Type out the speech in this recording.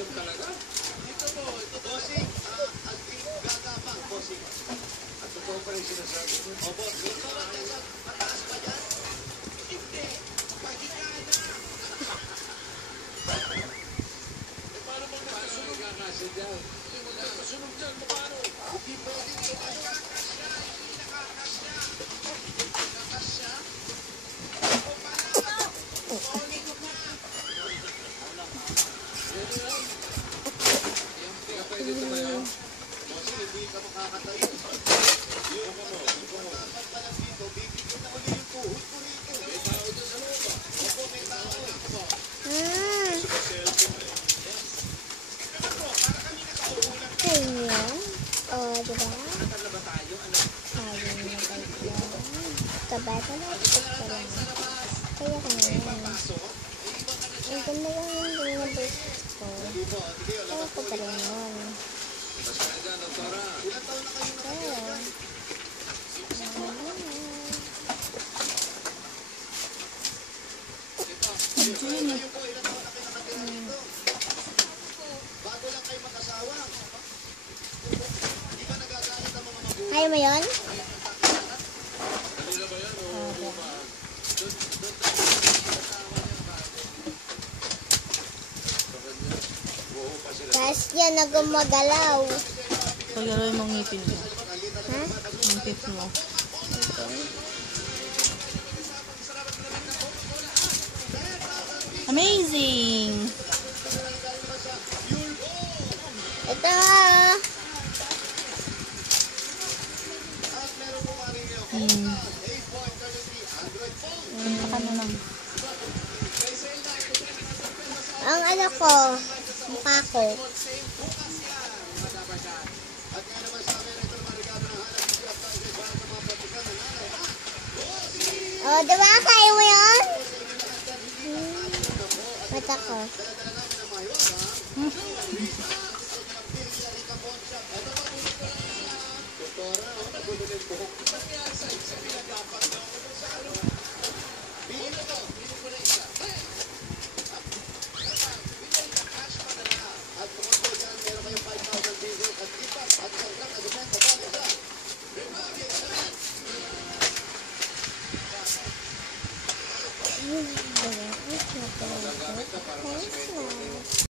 Busog talaga. Ito po, bossing. Gagapang, bossing. At totoo pa rin sinasabi mo. Opo, ito ba tayo mataas pa dyan? Hindi. Pagkikana. Paano bang magkasunog? Kakasya dyan. Hindi mo magkasunog dyan. Paano? Hindi pwede dito. Nakakasya. Hindi nakakasya. Nakakasya. O paano? Paunin ko na. Yan lang. Hindi ka pwede tumayo. Kasi hindi ka makakatayo. Yung dapat pa lang dito, bibigyan na ulit yung tuhod ko rito. May tao dyan sa loob ba? Opo, may tao. Kaya, diba? Nakatala ba tayo? Ano? Ayaw na kayo. Kabata na ito ka lang. Kaya ka na yan. Ang ganda lang yung mga basics ko. Kaya ko pa rin yun. Kaya. Kaya mo yun? Tapos yan, nagumagalaw. Paglaroy mong ngipin mo. Ha? Ngipin mo. Amazing! Ito. Punta ka na lang. Ang ano ko, mukha ko. Oh, diba? Kaya mo yun? Mata ko.